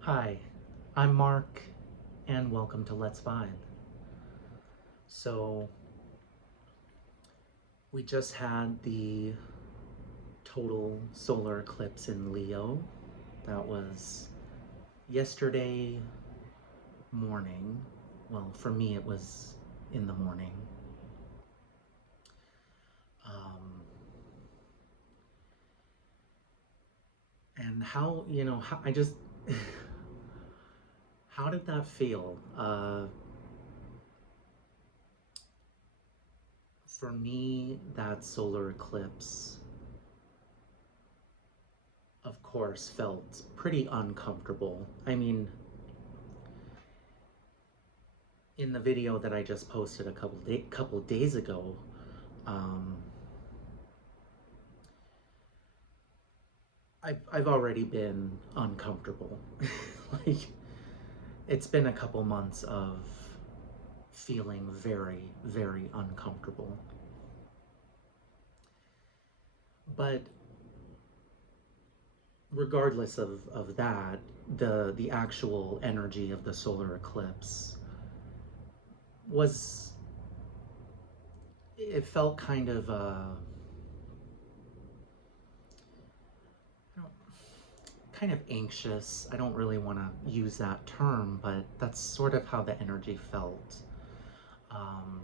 Hi, I'm Mark, and welcome to Let's Vibe. So, we just had the total solar eclipse in Leo. That was yesterday morning. Well, for me, it was in the morning. Um, and I just, how did that feel? For me, that solar eclipse, of course, felt pretty uncomfortable. I mean, in the video that I just posted a couple days ago, um, I've already been uncomfortable. Like, it's been a couple months of feeling very, very uncomfortable. But regardless of that, the actual energy of the solar eclipse was, it felt kind of kind of anxious. I don't really want to use that term, but that's sort of how the energy felt. Um,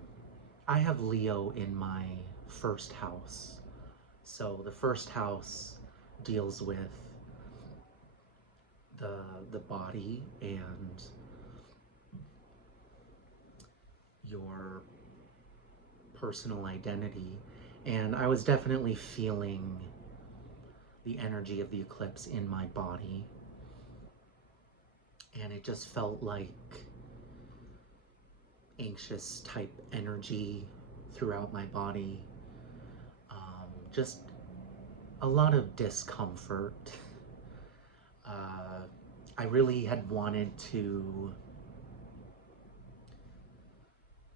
I have Leo in my first house. So the first house deals with the the body and your personal identity. And I was definitely feeling the energy of the eclipse in my body. And it just felt like anxious type energy throughout my body. Just a lot of discomfort. Uh, I really had wanted to,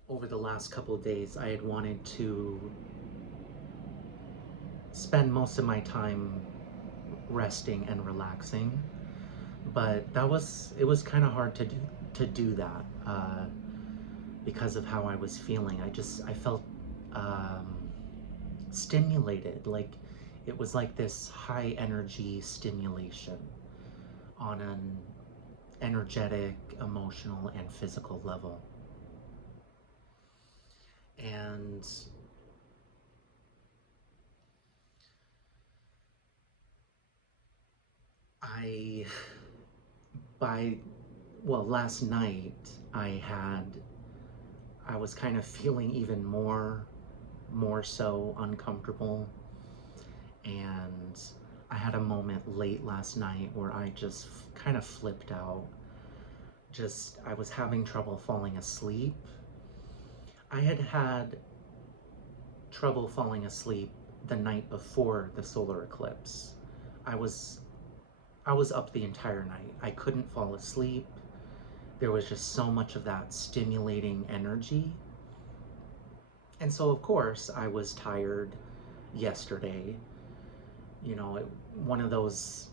over the last couple of days, I had wanted to spend most of my time resting and relaxing, but it was kind of hard to do that because of how I was feeling. I felt um, stimulated, like it was like this high energy stimulation on an energetic, emotional, and physical level. And I, by, well, last night I was kind of feeling even more so uncomfortable. And I had a moment late last night where I just kind of flipped out. I was having trouble falling asleep. I had had trouble falling asleep the night before the solar eclipse. I was I was up the entire night. I couldn't fall asleep. There was just so much of that stimulating energy. And so of course I was tired yesterday. You know, one of those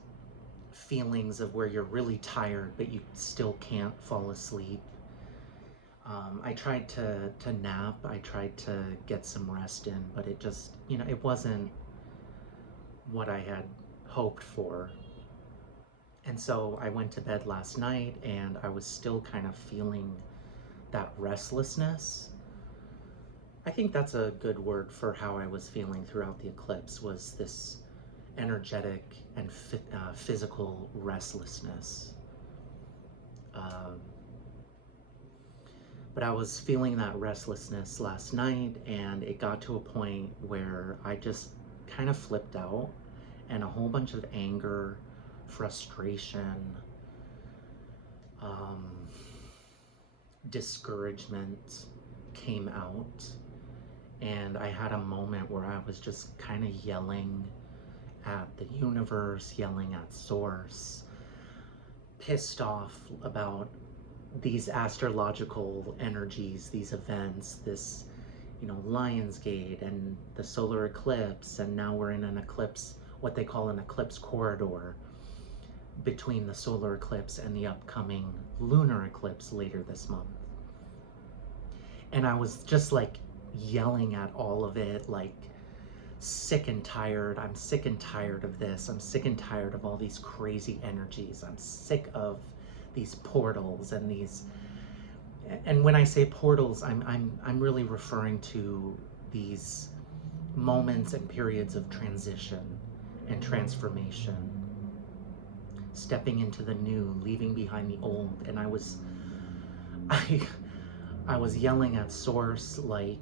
feelings of where you're really tired but you still can't fall asleep. I tried to nap. I tried to get some rest in, but it just, it wasn't what I had hoped for. And so I went to bed last night and I was still kind of feeling that restlessness. I think that's a good word for how I was feeling throughout the eclipse, was this energetic and physical restlessness. Um, but I was feeling that restlessness last night, and it got to a point where I just kind of flipped out, and a whole bunch of anger, frustration, um, discouragement came out. And I had a moment where I was just kind of yelling at the universe, yelling at Source, pissed off about these astrological energies, these events, this, Lionsgate and the solar eclipse, and now we're in an eclipse, what they call an eclipse corridor. between the solar eclipse and the upcoming lunar eclipse later this month. And I was just like yelling at all of it, like sick and tired. I'm sick and tired of this. I'm sick and tired of all these crazy energies. I'm sick of these portals and these, and when I say portals, I'm really referring to these moments and periods of transition and transformation, stepping into the new, leaving behind the old. And I I was yelling at Source, like,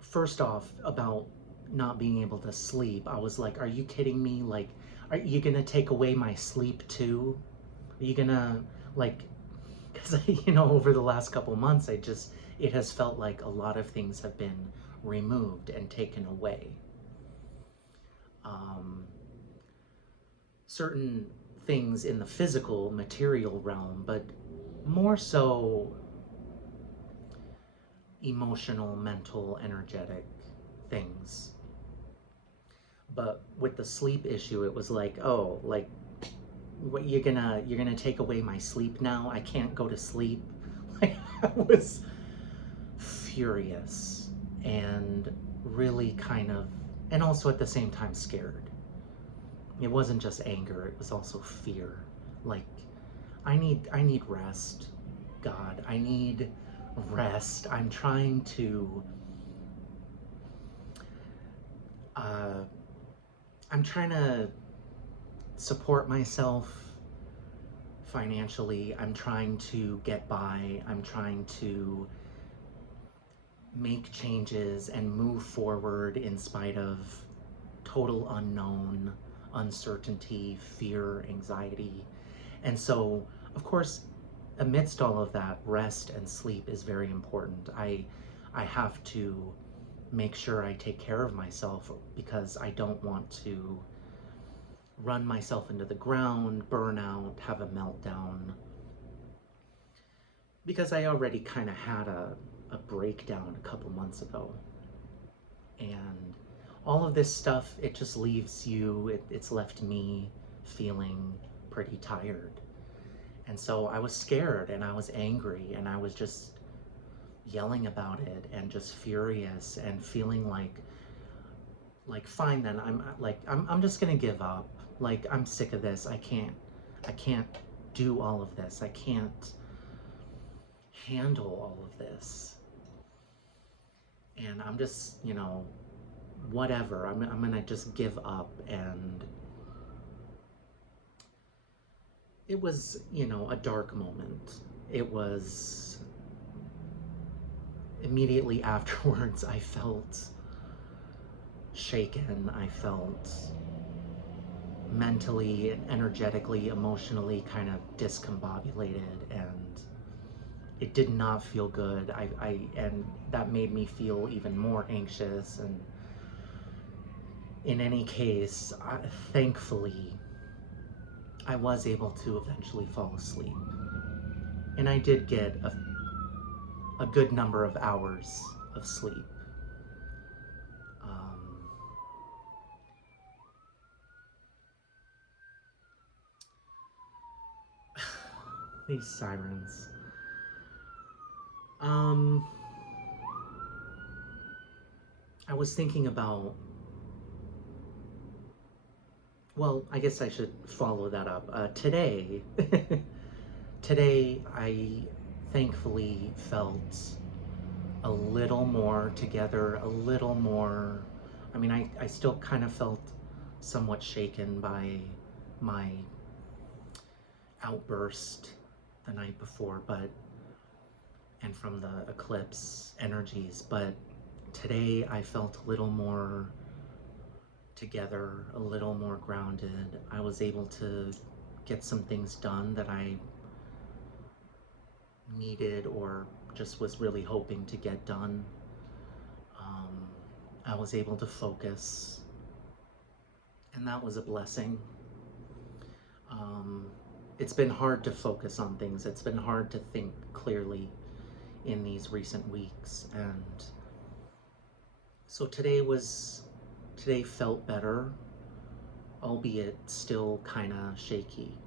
first off, about not being able to sleep. I was like, are you kidding me? Like, are you gonna take away my sleep too? Are you gonna, like, because over the last couple months, it has felt like a lot of things have been removed and taken away. Certain things in the physical, material realm, but more so emotional, mental, energetic things. But with the sleep issue, it was like, oh, like, what, you're gonna take away my sleep now? I can't go to sleep. Like, I was furious and really kind of, and also at the same time scared. It wasn't just anger, it was also fear. Like, I need rest. God, I need rest. I'm trying to I'm trying to support myself financially. I'm trying to get by. I'm trying to make changes and move forward in spite of total unknown, uncertainty, fear, anxiety. And so, of course, amidst all of that, rest and sleep is very important. I have to make sure I take care of myself because I don't want to run myself into the ground, burn out, have a meltdown. Because I already kind of had a breakdown a couple months ago. And all of this stuff, it just leaves you, it's left me feeling pretty tired. And so I was scared and I was angry and I was just yelling about it and just furious and feeling like fine then, I'm just gonna give up. Like, I'm sick of this. I can't do all of this. I can't handle all of this. And I'm just, whatever. I'm gonna just give up. And it was, a dark moment. It was immediately afterwards, I felt shaken. I felt mentally, energetically, emotionally kind of discombobulated, and it did not feel good. And that made me feel even more anxious. And in any case, thankfully, I was able to eventually fall asleep. And I did get a good number of hours of sleep. These sirens. I was thinking about, well, I guess I should follow that up. Today I thankfully felt a little more together, a little more, I mean, I still kind of felt somewhat shaken by my outburst the night before, and from the eclipse energies, but today I felt a little more together, a little more grounded. I was able to get some things done that I needed or just was really hoping to get done. I was able to focus, and that was a blessing. It's been hard to focus on things. It's been hard to think clearly in these recent weeks, and so today felt better, albeit still kind of shaky.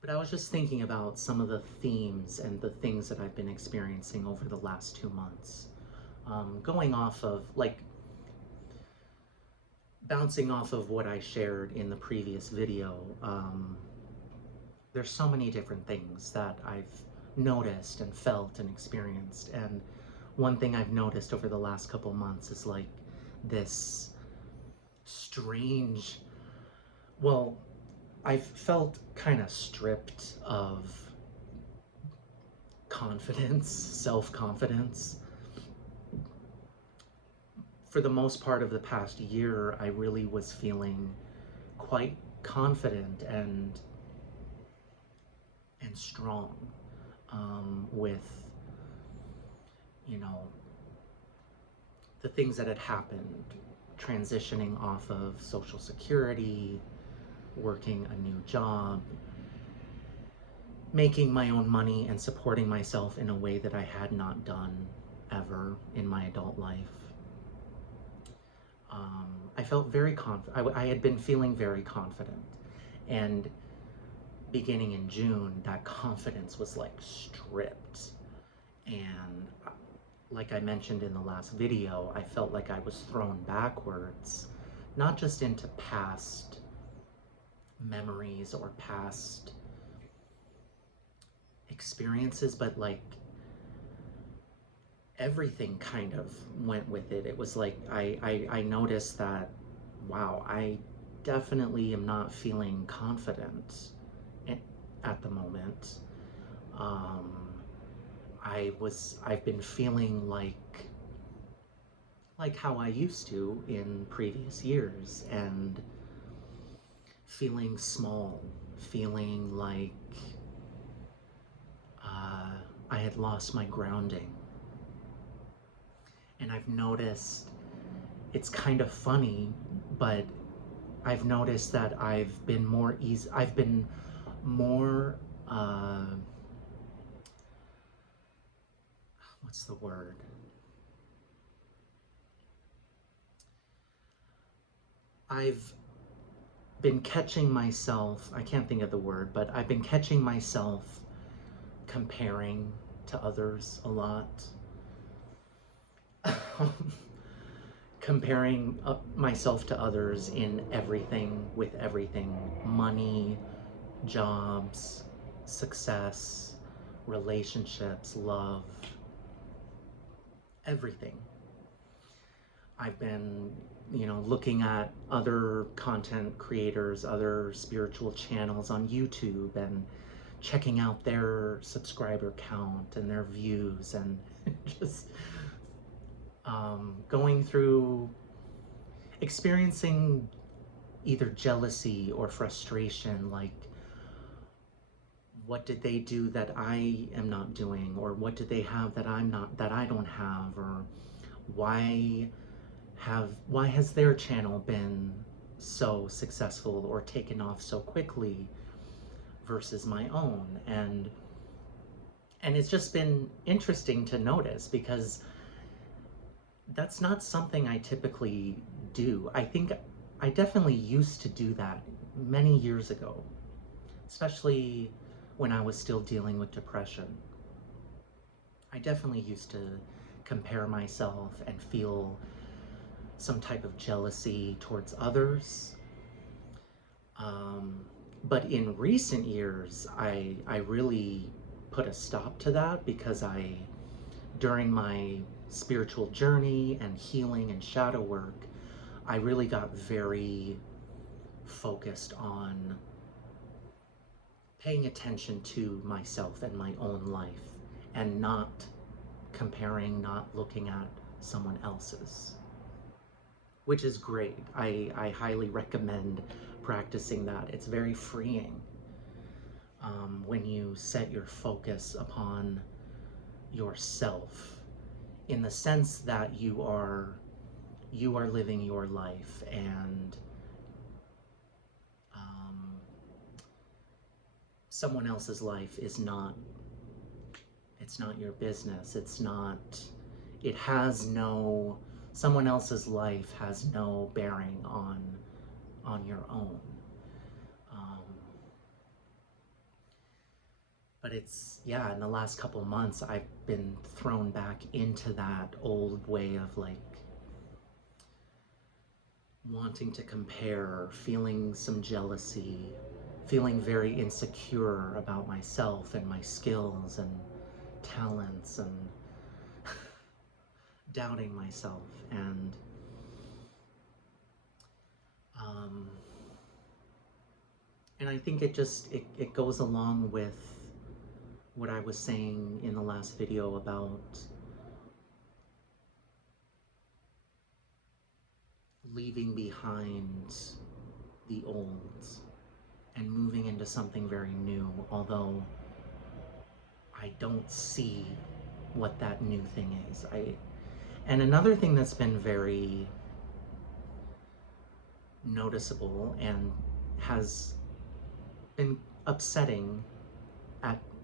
But I was just thinking about some of the themes and the things that I've been experiencing over the last 2 months. Going off of, like, bouncing off of what I shared in the previous video, there's so many different things that I've noticed and felt and experienced. And one thing I've noticed over the last couple months is like this strange, well, I've felt kind of stripped of confidence, self-confidence. For the most part of the past year, I really was feeling quite confident and strong, with, you know, the things that had happened, transitioning off of Social Security, working a new job, making my own money and supporting myself in a way that I had not done ever in my adult life. I felt very confident. I had been feeling very confident, and beginning in June, that confidence was like stripped. And like I mentioned in the last video, I felt like I was thrown backwards, not just into past memories or past experiences, but like everything kind of went with it. It was like I noticed that, wow, I definitely am not feeling confident at the moment. I've been feeling like how I used to in previous years, and feeling small, feeling like I had lost my grounding. And I've noticed, it's kind of funny, but I've noticed that I've been more what's the word? I've been catching myself, I can't think of the word, but I've been catching myself comparing to others a lot. Comparing myself to others in everything, with everything: money, jobs, success, relationships, love, everything. I've been, looking at other content creators, other spiritual channels on YouTube, and checking out their subscriber count and their views, and just going through, experiencing either jealousy or frustration, like, what did they do that I am not doing, or what did they have that I don't have, or why has their channel been so successful or taken off so quickly versus my own. And it's just been interesting to notice, because that's not something I typically do. I think I definitely used to do that many years ago, especially when I was still dealing with depression. I definitely used to compare myself and feel some type of jealousy towards others. But in recent years, I really put a stop to that, because during my spiritual journey and healing and shadow work, I really got very focused on paying attention to myself and my own life, and not comparing, not looking at someone else's, which is great. I highly recommend practicing that. It's very freeing when you set your focus upon yourself, in the sense that you are living your life, and someone else's life is not, it's not your business. It's not it has no, someone else's life has no bearing on your own. Um, but it's, yeah, in the last couple months, I've been thrown back into that old way of like wanting to compare, feeling some jealousy, feeling very insecure about myself and my skills and talents, and doubting myself. Um, and I think it goes along with what I was saying in the last video about leaving behind the old and moving into something very new, although I don't see what that new thing is. And another thing that's been very noticeable and has been upsetting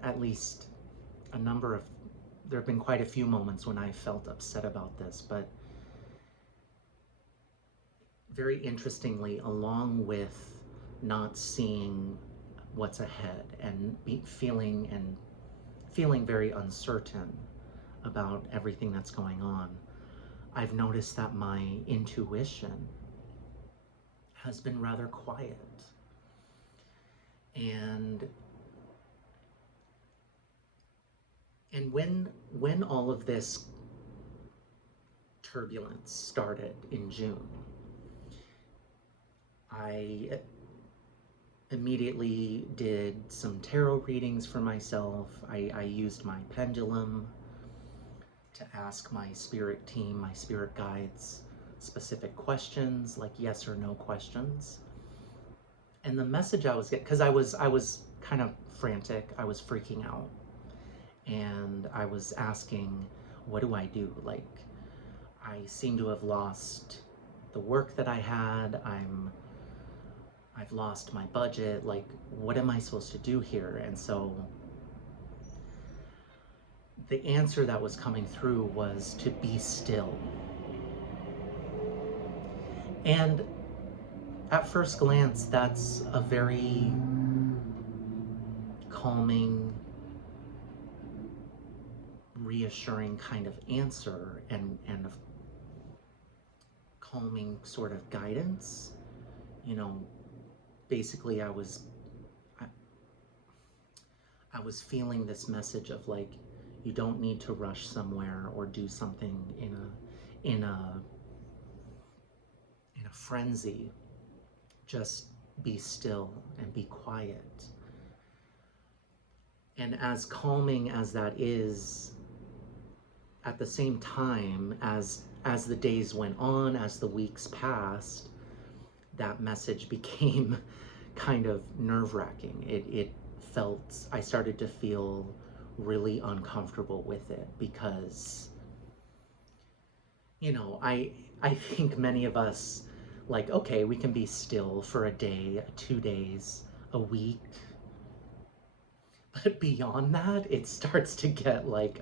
at least a number of, there have been quite a few moments when I felt upset about this, but very interestingly, along with not seeing what's ahead and feeling very uncertain about everything that's going on, I've noticed that my intuition has been rather quiet. And when all of this turbulence started in June, I immediately did some tarot readings for myself. I used my pendulum to ask my spirit team, my spirit guides, specific questions, like yes or no questions. And the message I was getting, because I was kind of frantic, I was freaking out, and I was asking, what do I do? Like, I seem to have lost the work that I had. I've lost my budget. Like, what am I supposed to do here? And so the answer that was coming through was to be still. And at first glance, that's a very calming, reassuring kind of answer, and a calming sort of guidance. You know, basically I was feeling this message of like, you don't need to rush somewhere or do something in a frenzy. Just be still and be quiet. And as calming as that is, at the same time, as the days went on, as the weeks passed, that message became kind of nerve-wracking. It felt, I started to feel really uncomfortable with it, because, you know, I think many of us, like, okay, we can be still for a day, 2 days, a week, but beyond that, it starts to get like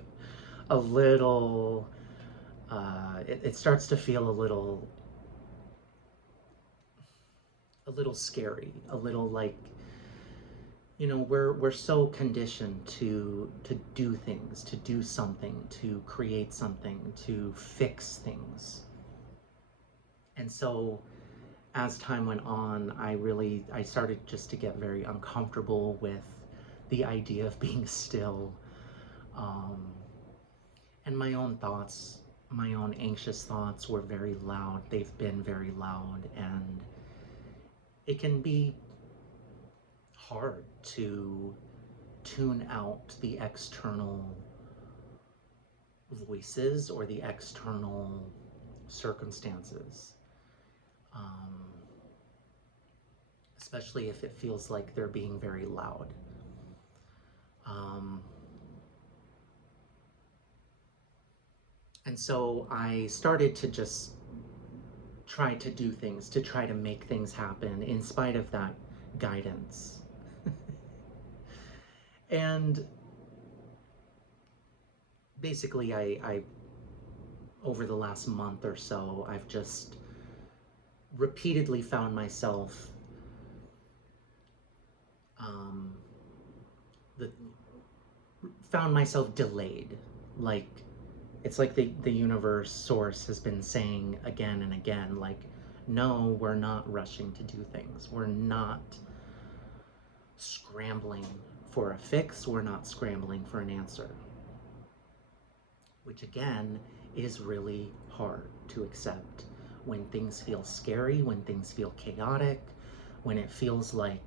a little, it starts to feel a little scary, a little like, you know, we're so conditioned to do things, to do something, to create something, to fix things. And so as time went on, I started just to get very uncomfortable with the idea of being still. Um, and my own thoughts, my own anxious thoughts were very loud. They've been very loud, and it can be hard to tune out the external voices or the external circumstances, um, especially if it feels like they're being very loud. And so I started to just try to do things, to try to make things happen in spite of that guidance. And basically I over the last month or so, I've just repeatedly found myself um, the, found myself delayed. Like, it's like the universe source has been saying again and again, like, no, we're not rushing to do things. We're not scrambling for a fix. We're not scrambling for an answer. Which again is really hard to accept when things feel scary, when things feel chaotic, when it feels like,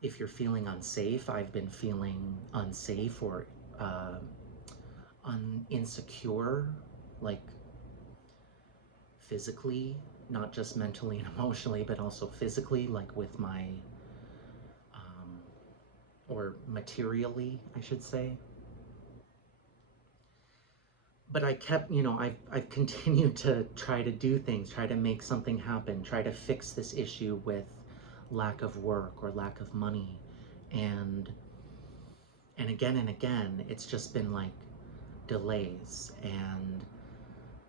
if you're feeling unsafe, I've been feeling unsafe or uh, insecure, like physically, not just mentally and emotionally, but also physically, like with my, or materially, I should say. But I kept, I've continued to try to do things, try to make something happen, try to fix this issue with lack of work or lack of money. And and again, it's just been like delays, and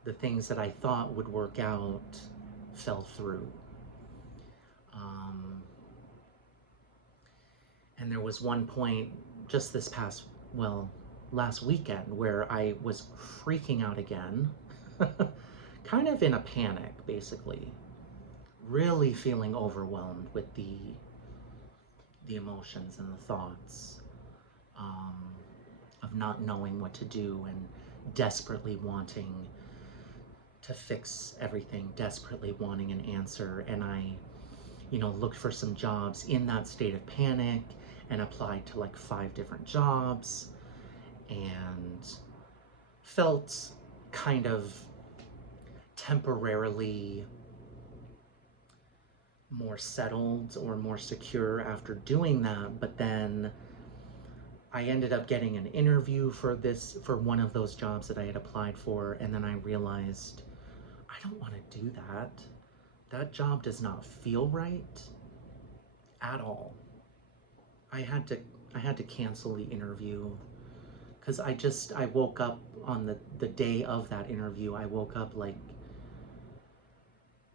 the things that I thought would work out fell through. Um, and there was one point just this past, well, last weekend where I was freaking out again, kind of in a panic, basically, really feeling overwhelmed with the emotions and the thoughts, um, of not knowing what to do and desperately wanting to fix everything, desperately wanting an answer. And I, looked for some jobs in that state of panic and applied to like 5 different jobs and felt kind of temporarily more settled or more secure after doing that. But then I ended up getting an interview for one of those jobs that I had applied for, and then I realized I don't want to do that. That job does not feel right at all. I had to I had to cancel the interview because I woke up on the day of that interview. I woke up like,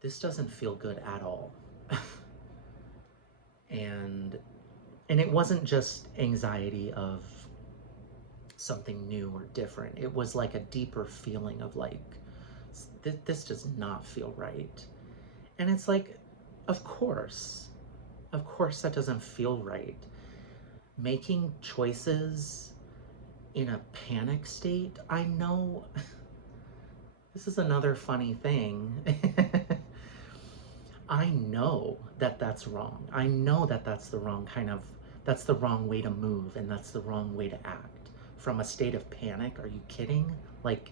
this doesn't feel good at all. and and it wasn't just anxiety of something new or different. It was like a deeper feeling of like, this does not feel right. And it's like, of course, that doesn't feel right. Making choices in a panic state, I know. This is another funny thing. I know that that's wrong. I know that that's the wrong that's the wrong way to move, and that's the wrong way to act. From a state of panic, are you kidding? Like,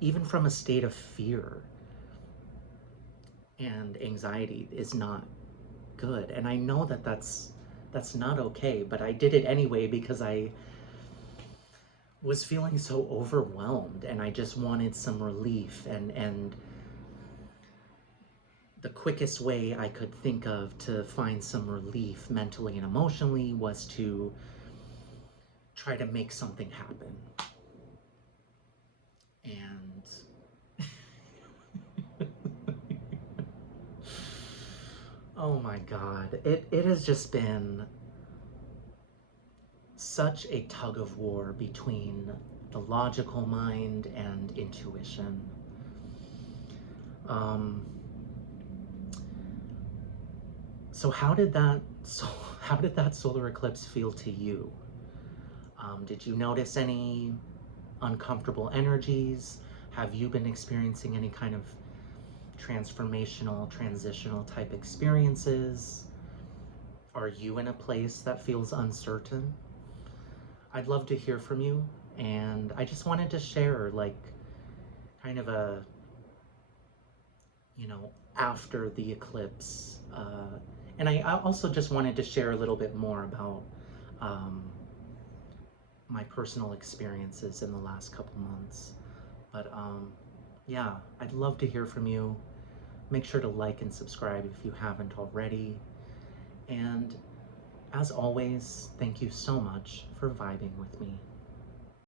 even from a state of fear and anxiety is not good. And I know that that's not okay, but I did it anyway because I was feeling so overwhelmed and I just wanted some relief, and the quickest way I could think of to find some relief mentally and emotionally was to try to make something happen. And oh my God, it has just been such a tug of war between the logical mind and intuition. Um, so how did that solar eclipse feel to you? Did you notice any uncomfortable energies? Have you been experiencing any kind of transformational, transitional type experiences? Are you in a place that feels uncertain? I'd love to hear from you, and I just wanted to share like kind of a, after the eclipse. And I also just wanted to share a little bit more about um, my personal experiences in the last couple months. But yeah, I'd love to hear from you. Make sure to like and subscribe if you haven't already. And as always, thank you so much for vibing with me.